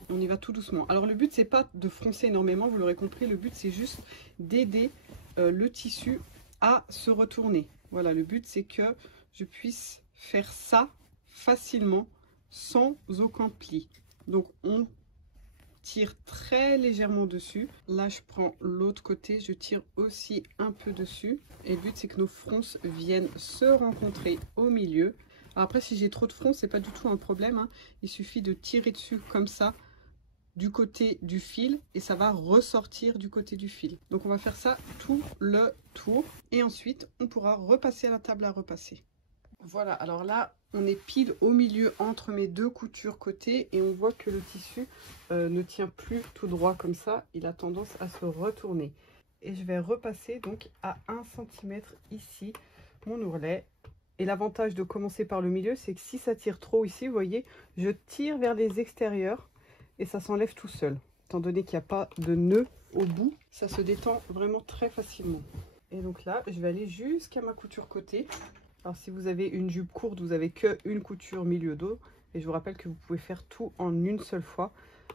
On y va tout doucement. Alors le but c'est pas de froncer énormément, vous l'aurez compris, le but c'est juste d'aider le tissu à se retourner. Voilà, le but c'est que je puisse faire ça facilement sans aucun pli. Donc on tire très légèrement dessus. Là je prends l'autre côté, je tire aussi un peu dessus. Et le but c'est que nos fronces viennent se rencontrer au milieu. Alors après si j'ai trop de fronces, c'est pas du tout un problème, hein. Il suffit de tirer dessus comme ça du côté du fil et ça va ressortir du côté du fil. Donc on va faire ça tout le tour et ensuite on pourra repasser à la table à repasser. Voilà, alors là on est pile au milieu entre mes 2 coutures côté et on voit que le tissu ne tient plus tout droit comme ça, il a tendance à se retourner. Et je vais repasser donc à 1 cm ici mon ourlet. Et l'avantage de commencer par le milieu, c'est que si ça tire trop ici, vous voyez, je tire vers les extérieurs et ça s'enlève tout seul. Étant donné qu'il n'y a pas de nœud au bout, ça se détend vraiment très facilement. Et donc là, je vais aller jusqu'à ma couture côté. Alors si vous avez une jupe courte, vous n'avez qu'une couture milieu dos. Et je vous rappelle que vous pouvez faire tout en une seule fois.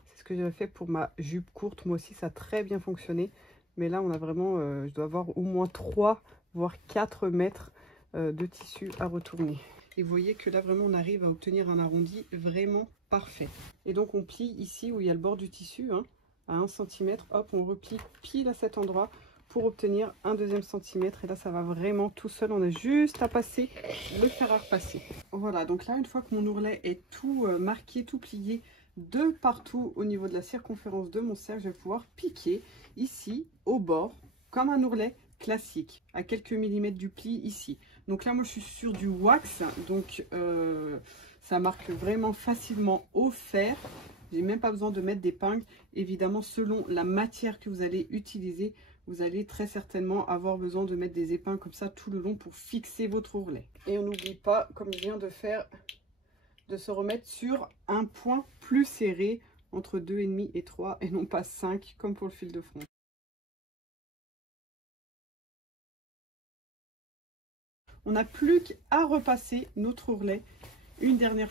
C'est ce que j'ai fait pour ma jupe courte. Moi aussi, ça a très bien fonctionné. Mais là, on a vraiment, je dois avoir au moins 3, voire 4 mètres de tissu à retourner. Et vous voyez que là, vraiment, on arrive à obtenir un arrondi vraiment parfait. Et donc, on plie ici où il y a le bord du tissu, hein, à 1 cm. Hop, on replie pile à cet endroit pour obtenir un 2e centimètre. Et là, ça va vraiment tout seul. On a juste à passer le fer à repasser. Voilà, donc là, une fois que mon ourlet est tout marqué, tout plié de partout au niveau de la circonférence de mon cercle, je vais pouvoir piquer ici au bord comme un ourlet classique à quelques millimètres du pli ici. Donc là moi je suis sur du wax, donc ça marque vraiment facilement au fer. J'ai même pas besoin de mettre d'épingle. Évidemment selon la matière que vous allez utiliser, vous allez très certainement avoir besoin de mettre des épingles comme ça tout le long pour fixer votre ourlet. Et on n'oublie pas, comme je viens de faire, de se remettre sur un point plus serré entre 2,5 et 3 et non pas 5 comme pour le fil de fronce. On n'a plus qu'à repasser notre ourlet une dernière